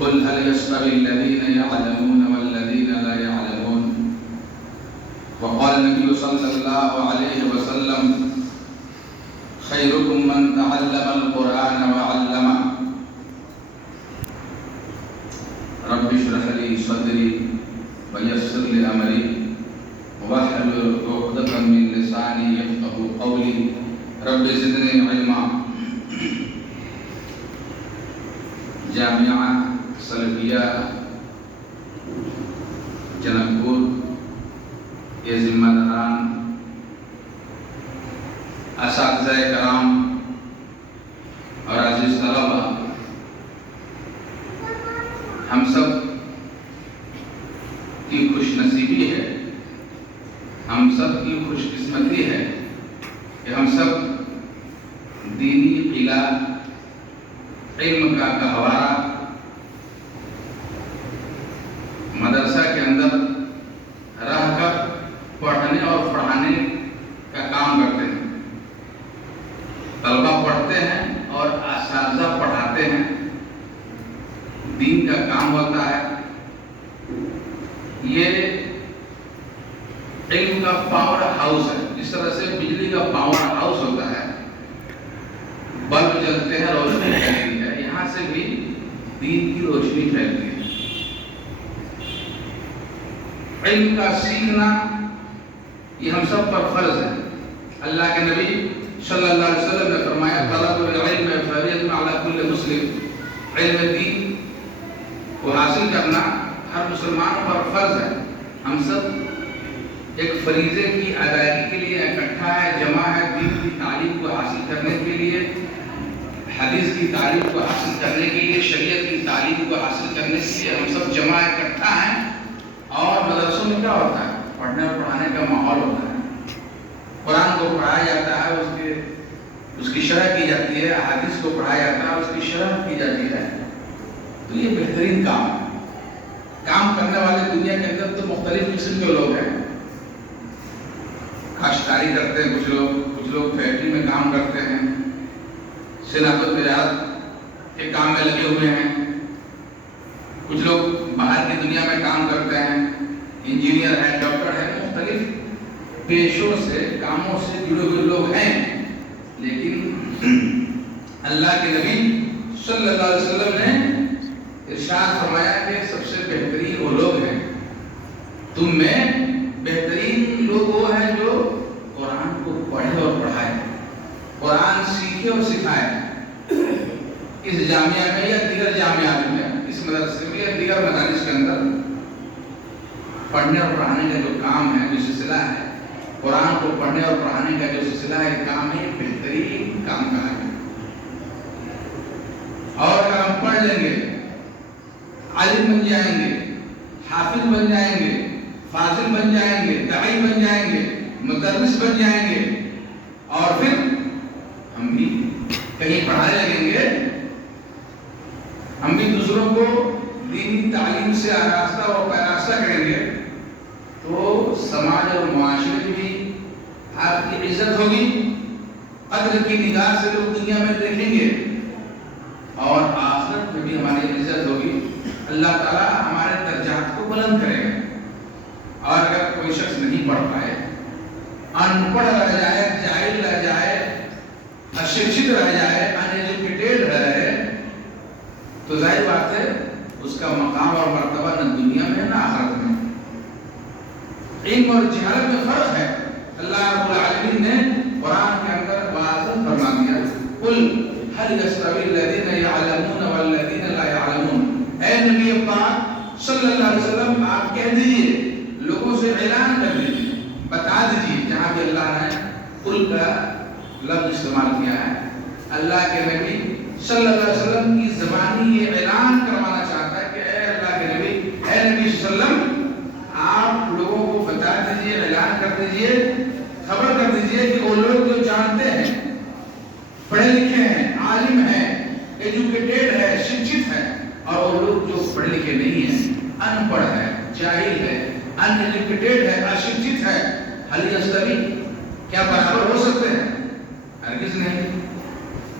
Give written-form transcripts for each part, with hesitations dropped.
قل هل يستوي الذين يعلمون والذين لا يعلمون وقال النبي صلى الله عليه وسلم خيركم من تعلم القرآن وعلمه رب اشرح لي صدري ويسر لي أمري واحلل عقدة من لساني يفقهوا قولي رب زدني علما. جامعہ سلفیہ جنک پور کے ذمہ داران، اساتذہ کرام اور عزیز طلبہ، ہم سب کی خوش نصیبی ہے، ہم سب کی خوش قسمتی ہے کہ ہم سب دینی قلعہ علم کا گہوارہ مدرسہ کے اندر رہ کر پڑھنے اور پڑھانے کا کام کرتے ہیں. طلبہ پڑھتے ہیں اور اساتذہ پڑھاتے ہیں. دین کا کام ہوتا ہے. یہ علم کا پاور ہاؤس ہے. جس طرح سے بجلی کا پاور ہاؤس ہوتا ہے، بلب جلتے ہیں، روشنی پھیلتی ہے، یہاں سے بھی دین کی روشنی پھیلتی ہے. علم کا سیکھنا یہ ہم سب پر فرض ہے. اللہ کے نبی صلی اللہ علیہ وسلم نے فرمایا طلب العلم فریضۃ علی کل مسلم. علم دین کو حاصل کرنا ہر مسلمان پر فرض ہے. ہم سب ایک فریضے کی ادائیگی کے لیے اکٹھا ہے، جمع ہے. دین کی تعلیم کو حاصل کرنے کے لیے، حدیث کی تعلیم کو حاصل کرنے کے لیے، شریعت کی تعلیم کو حاصل کرنے کے لیے ہم سب جمع اکٹھا ہیں. اور مدرسوں میں کیا ہوتا ہے؟ پڑھنے اور پڑھانے کا ماحول ہوتا ہے. قرآن کو پڑھایا جاتا ہے، اس کی شرح کی جاتی ہے. حدیث کو پڑھایا جاتا ہے، اس کی شرح کی جاتی ہے. تو یہ بہترین کام ہے. کام کرنے والے دنیا کے اندر تو مختلف قسم کے لوگ ہیں. کاشتکاری کرتے ہیں کچھ لوگ فیکٹری میں کام کرتے ہیں، صنعت و تجارت کے کام میں لگے ہوئے ہیں. کچھ لوگ باہر کی دنیا میں کام کرتے ہیں، انجینئر ہیں، ڈاکٹر ہیں. مختلف پیشوں سے، کاموں سے جڑے ہوئے لوگ ہیں. لیکن اللہ کے نبی صلی اللہ علیہ وسلم نے ارشاد فرمایا کہ سب سے بہترین وہ لوگ ہیں، تم میں بہترین لوگ وہ ہیں جو قرآن کو پڑھے اور پڑھائے، قرآن سیکھے اور سکھائے. اس جامعہ میں یا دیگر جامعات میں، اس مدرسے میں یا دیگر مدارس کے اندر پڑھنے اور پڑھانے کا جو کام ہے، جو سلسلہ ہے، قرآن کو پڑھنے اور پڑھانے کا جو سلسلہ ہے، کام ہے، بہترین کام کہا ہے. اور اگر ہم پڑھ لیں گے، عالم بن جائیں گے، حافظ بن جائیں گے، فاضل بن جائیں گے، داعی بن جائیں گے، مدرس بن جائیں گے، اور پھر ہم بھی کہیں پڑھانے لگیں گے، ہم بھی دوسروں کو دینی تعلیم سے آراستہ اور پیراستہ کریں گے، تو سماج اور معاشرے میں بھی آپ کی عزت ہوگی. قدر کی نگاہ سے لوگ دنیا میں دیکھیں گے، اور آخرت میں بھی ہماری عزت ہوگی. اللہ تعالیٰ ہمارے درجات کو بلند کرے گا. اور اگر کوئی شخص نہیں پڑھ پائے، ان پڑھ رہ جائے، جاہل رہ جائے، اشکشت رہ جائے، ان ایجوکیٹڈ رہے، تو ظاہر بات ہے اس کا مقام اور مرتبہ نہ دنیا میں نہ آخرت میں. علم اور جہالت میں فرق ہے. اللہ رب العالمین نے قرآن کے اندر واضح فرما دیا، قل هل يستوي الذين يعلمون والذين لا يعلمون. اے نبی پاک صلی اللہ علیہ وسلم، آپ کہہ دیجئے، لوگوں سے اعلان کر دیجئے، بتا دیجئے. جہاں بھی اللہ نے قل کا لفظ استعمال کیا ہے، اللہ کے نبی صلی اللہ علیہ وسلم کی زبانی یہ اعلان کروانا چاہتا ہے کہ اے اللہ کے نبی، اے نبی صلی اللہ علیہ وسلم، آپ لوگوں کو بتا دیجئے، اعلان کر دیجئے، خبر کر دیجئے کہ وہ لوگ جو جانتے ہیں، پڑھے لکھے ہیں، عالم ہیں، ایجوکیٹڈ ہے، شکشت ہے، اور وہ لوگ جو پڑھے لکھے نہیں ہیں، ان پڑھ ہے، جاہل ہے، ان ایجوکیٹڈ ہے، اشکشت ہے، هل يستوي، کیا برابر ہو سکتے ہیں؟ ہرگز نہیں.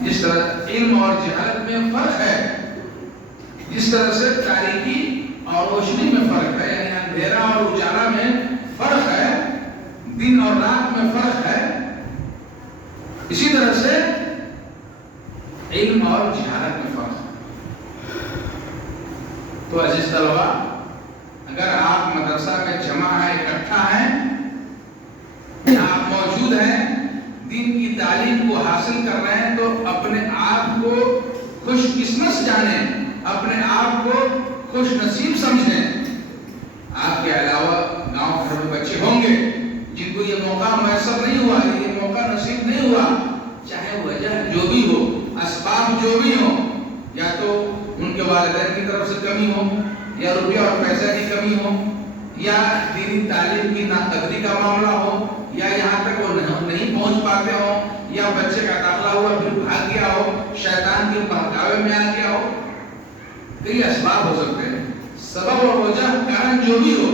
جس طرح علم اور جہالت میں فرق ہے، جس طرح سے تاریکی اور روشنی میں فرق ہے، یعنی اندھیرا اور اجالا میں فرق ہے، دن اور رات میں فرق ہے، اسی طرح سے علم اور جہالت میں فرق ہے۔ تو عزیز طلبہ، اگر آپ مدرسہ میں جمع ہیں، اکٹھا ہیں، آپ موجود ہیں، دین کی تعلیم کو حاصل کر رہے ہیں، تو اپنے آپ کو خوش قسمت جانیں، اپنے آپ کو خوش نصیب سمجھیں۔ آپ کے علاوہ گاؤں گھر میں بچے ہوں گے جن کو یہ موقع میسر نہیں ہوا، یہ موقع نصیب نہیں ہوا، چاہے وجہ جو بھی ہو، اسباب جو بھی ہو، یا تو ان کے والدین کی طرف سے کمی ہو، یا روپیہ اور پیسہ کی کمی ہو، یا دینی تعلیم کی ناقدری کا معاملہ ہو، یا یہاں تک وہ نہیں پہنچ پاتے ہو، یا بچے کا داخلہ ہوا پھر بھاگ گیا ہو، شیطان کے بہکاوے میں آ گیا ہو، کئی اسباب ہو سکتے ہیں۔ سبب اور وجہ کارن جو بھی ہو،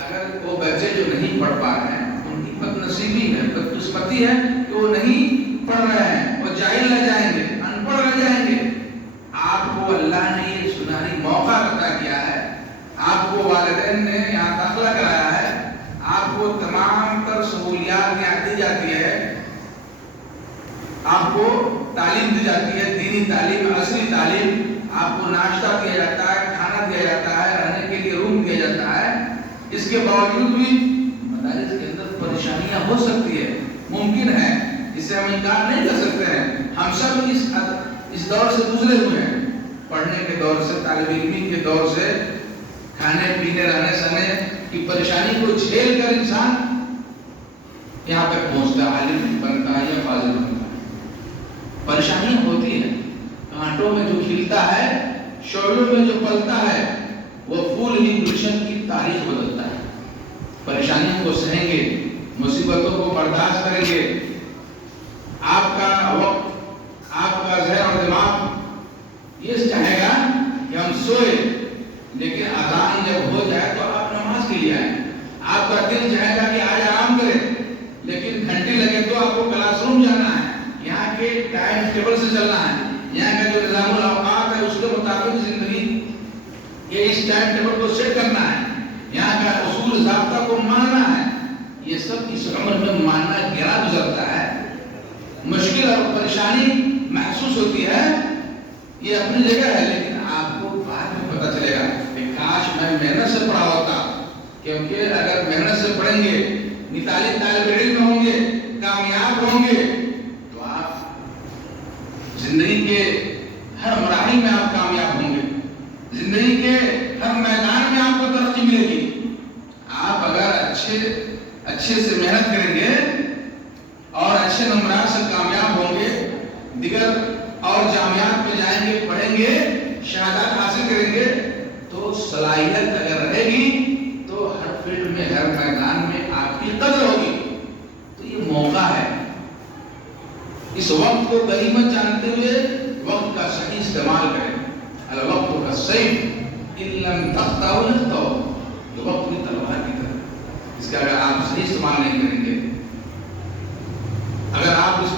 اگر وہ بچے جو نہیں پڑھ پا رہے ہیں، ان کی بد نصیبی ہے، بدقسمتی ہے کہ وہ نہیں پڑھ رہے ہیں، وہ جاہل رہ جائیں گے، ان پڑھ رہ جائیں گے۔ آپ کو اللہ نے یہ سنہری موقع عطا کیا ہے، آپ کو والدین نے یہاں داخلہ کرایا ہے، آپ کو تمام تر سہولیات یہاں دی جاتی ہے، آپ کو تعلیم دی جاتی ہے، دینی تعلیم، عصری تعلیم، آپ کو ناشتہ دیا جاتا ہے، کھانا دیا جاتا ہے، رہنے کے لیے روم دیا جاتا ہے۔ اس کے باوجود بھی مدارس کے اندر پریشانیاں ہو سکتی ہے، ممکن ہے، اس سے ہم انکار نہیں کر سکتے ہیں۔ ہم سب اس دور سے گزرے ہوئے ہیں، پڑھنے کے دور سے، طالب علمی کے دور سے، کھانے پینے رہنے سہنے کی پریشانی کو جھیل کر انسان یہاں تک پہنچتا ہے، عالم بنتا ہے یا فاضل بنتا ہے۔ پریشانیاں ہوتی ہیں، کانٹوں میں جو کھلتا ہے، شعلوں میں جو پلتا ہے، وہ پھول ہی گلشن کی تاریخ بدلتا ہے۔ پریشانیوں کو سہیں گے، مصیبتوں کو برداشت کریں گے، آپ کا وقت، آپ کا ذہن اور دماغ یہ چاہے گا کہ ہم سوئے، لیکن اذان جب ہو جائے تو آپ نماز کے لیے آئیں۔ آپ کا دل چاہے گا کہ آج آرام کریں، لیکن گھنٹے لگے تو آپ کو کلاس روم جانا ہے، یہاں کے ٹائم ٹیبل سے چلنا ہے، یہاں کا جو نظام الاوقات ہے اس کے مطابق زندگی کے اس ٹائم ٹیبل کو سیٹ کرنا ہے، یہاں کا اصول ضابطہ کو ماننا ہے۔ یہ سب اس عمر میں ماننا گرا گزرتا ہے، مشکل اور پریشانی محسوس ہوتی ہے، یہ اپنی جگہ ہے، لیکن آپ کو بعد میں پتہ چلے گا کہ کاش میں محنت سے پڑھا ہوتا، کیونکہ اگر محنت سے پڑھیں گے، مثالی طالب علم ہوں گے، کامیاب ہوں گے، تو آپ زندگی کے ہر مراحل میں آپ کامیاب ہوں گے، زندگی کے ہر میدان میں آپ کو ترقی ملے گی۔ آپ اگر اچھے سے محنت کریں گے اور اچھے نمبرات سے کامیاب ہوں گے، دیگر اور جامعات میں جائیں گے، پڑھیں گے، شہادات حاصل کریں گے، تو صلاحیت اگر رہے گی تو ہر فیلڈ میں، ہر میدان میں آپ کی قدر ہوگی۔ تو یہ موقع ہے، اس وقت کو غنیمت جانتے ہوئے وقت کا صحیح استعمال کریں۔ الوقت کا سیف ان لم تقطعوا یقطعوا، یہ وقت کی تلوار کی طرح، اس کا اگر آپ صحیح استعمال نہیں کریں گے، اگر آپ اس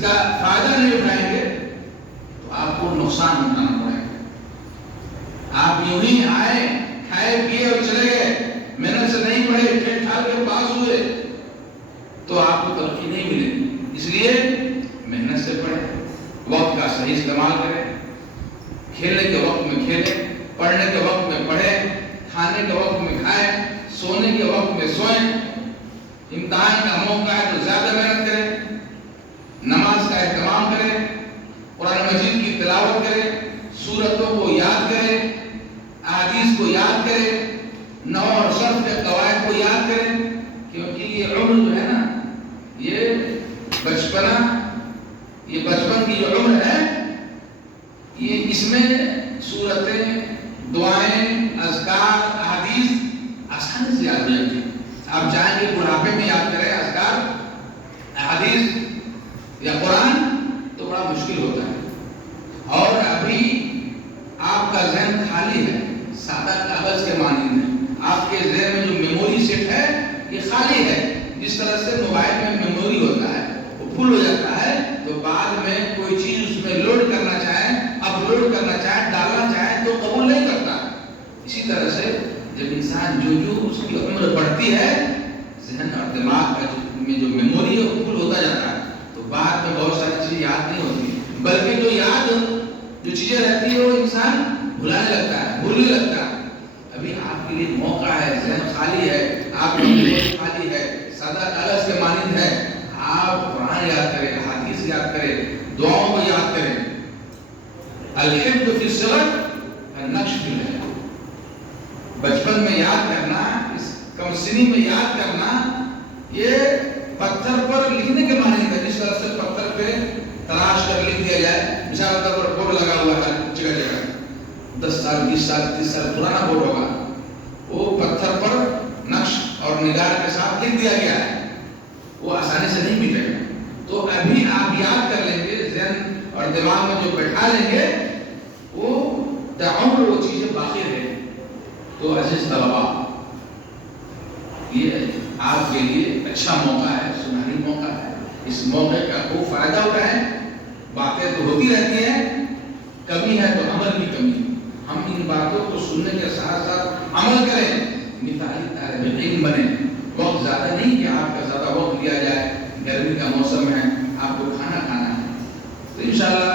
کا فائدہ نہیں اٹھائیں گے، تو آپ کو نقصان اٹھانا پڑے گا۔ آپ یوں ہی آئے، کھائے پیے اور چلے گئے، محنت سے نہیں پڑھے، ٹھیک ٹھاک کے پاس ہوئے، تو آپ کو ترقی نہیں ملے گی۔ اس لیے محنت سے پڑھیں، وقت کا صحیح استعمال کریں، کھیلنے کے وقت میں کھیلیں، پڑھنے کے وقت میں پڑھیں، کھانے کے وقت میں کھائیں، سونے کے وقت میں سوئیں، امتحان کا موقع ہے تو زیادہ محنت کریں، نماز کا اہتمام کریں، قرآن مجید کی تلاوت کریں، سورتوں کو یاد کریں، احادیث کو یاد کریں، نحو اور صرف کے قواعد کو یاد کریں، کیونکہ یہ عمر جو ہے نا، یہ بچپن کی جو عمر ہے، یہ اس میں سورتیں، دعائیں، اذکار، احادیث آسانی سے یاد ہو جاتی ہیں۔ آپ چاہیں گے بڑھاپے میں یاد کریں اذکار، احادیث یا قرآن، تو بڑا مشکل ہوتا ہے۔ اور ابھی آپ کا ذہن خالی ہے، سادہ کاغذ کے مانند ہے، آپ کے ذہن میں جو میموری سیٹ ہے یہ خالی ہے۔ جس طرح سے موبائل میں میموری ہوتا ہے، فل ہو جاتا ہے، تو بعد میں کوئی چیز اس میں لوڈ کرنا چاہیں، اپلوڈ کرنا چاہیں انسان جو اس کی عمر بڑھتی ہے ذہن اور دماغ کا میں جو میموری ہے وہ فل ہوتا جاتا ہے، تو بعد میں بہت ساری چیزیں یاد نہیں ہوتی، بلکہ جو چیزیں رہتی ہے وہ انسان بھلانے لگتا ہے، بھولنے لگتا ہے۔ ابھی آپ کے لیے موقع ہے، ذہن خالی ہے، آپ کا میموری خالی ہے، سادہ کاغذ کے مانند ہے، آپ قرآن یاد کریں، حدیث یاد کریں، دعاؤں کو یاد کریں۔ الحفظ فی الصغر النقش فی الحلم، بچپن میں یاد کرنا، اس کم سنی میں یاد کرنا، یہ پتھر پر لکھنے کے معنی ہے۔ جس طرح سے پتھر پہ تراش کر لکھ دیا جائے، مثال کے طور پر بورڈ لگا ہوا ہے جگہ جگہ، 10 سال 20 سال 30 سال پرانا بورڈ ہوگا، وہ پتھر پر نقش اور نگار کے ساتھ لکھ دیا گیا ہے، وہ آسانی سے نہیں مٹے گا۔ تو ابھی آپ یاد کر لیں گے، ذہن اور دماغ میں جو بیٹھا لیں گے، وہ تعمر وہ چیزیں باقی رہے۔ تو عزیز طلباء، یہ آپ کے لیے اچھا موقع ہے، سنہری موقع ہے، اس موقع کا خوب فائدہ اٹھائیں۔ باتیں تو ہوتی رہتی ہیں، کمی ہے تو عمل کی کمی، ہم ان باتوں کو سننے کے ساتھ ساتھ عمل کریں، مثالی طالب علم بنیں۔ وقت زیادہ نہیں کہ آپ کا زیادہ وقت لیا جائے، گرمی کا موسم ہے، آپ کو کھانا کھانا ہے، تو انشاءاللہ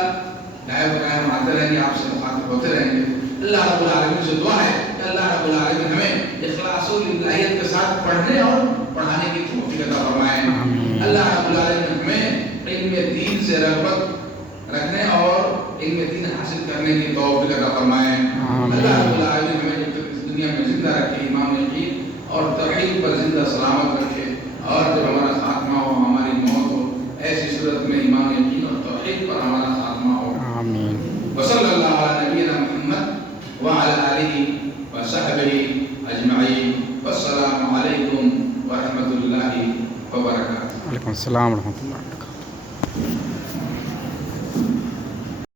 گائے بگائے ہم آتے رہیں گے، آپ سے مخاطب ہوتے رہیں گے۔ اللہ رب العالمین سے دعا ہے کہ اللہ رب العالمین ہمیں اخلاص و للہیت کے ساتھ پڑھنے اور پڑھانے کی توفیق عطا فرمائے۔ اللہ رب العالمین ہمیں علم دین سے رغبت رکھنے اور علم دین حاصل کرنے کی توفیق عطا فرمائے۔ اللہ رب العالمین ہمیں جب تک اس دنیا میں زندہ رکھے، ایمان یقین اور توحید پر زندہ سلامت رکھے، اور جب ہمارا خاتمہ ہو، ہماری موت ہو، ایسی صورت میں ایمان یقین اور توحید پر ہمارا خاتمہ ہو۔ آمین۔ وصلی اللہ علی نبینا محمد وعلی آلہ وصحبہ اجمعین، والسلام علیکم ورحمۃ اللہ وبرکاتہ۔ وعلیکم السلام ورحمۃ اللہ وبرکاتہ۔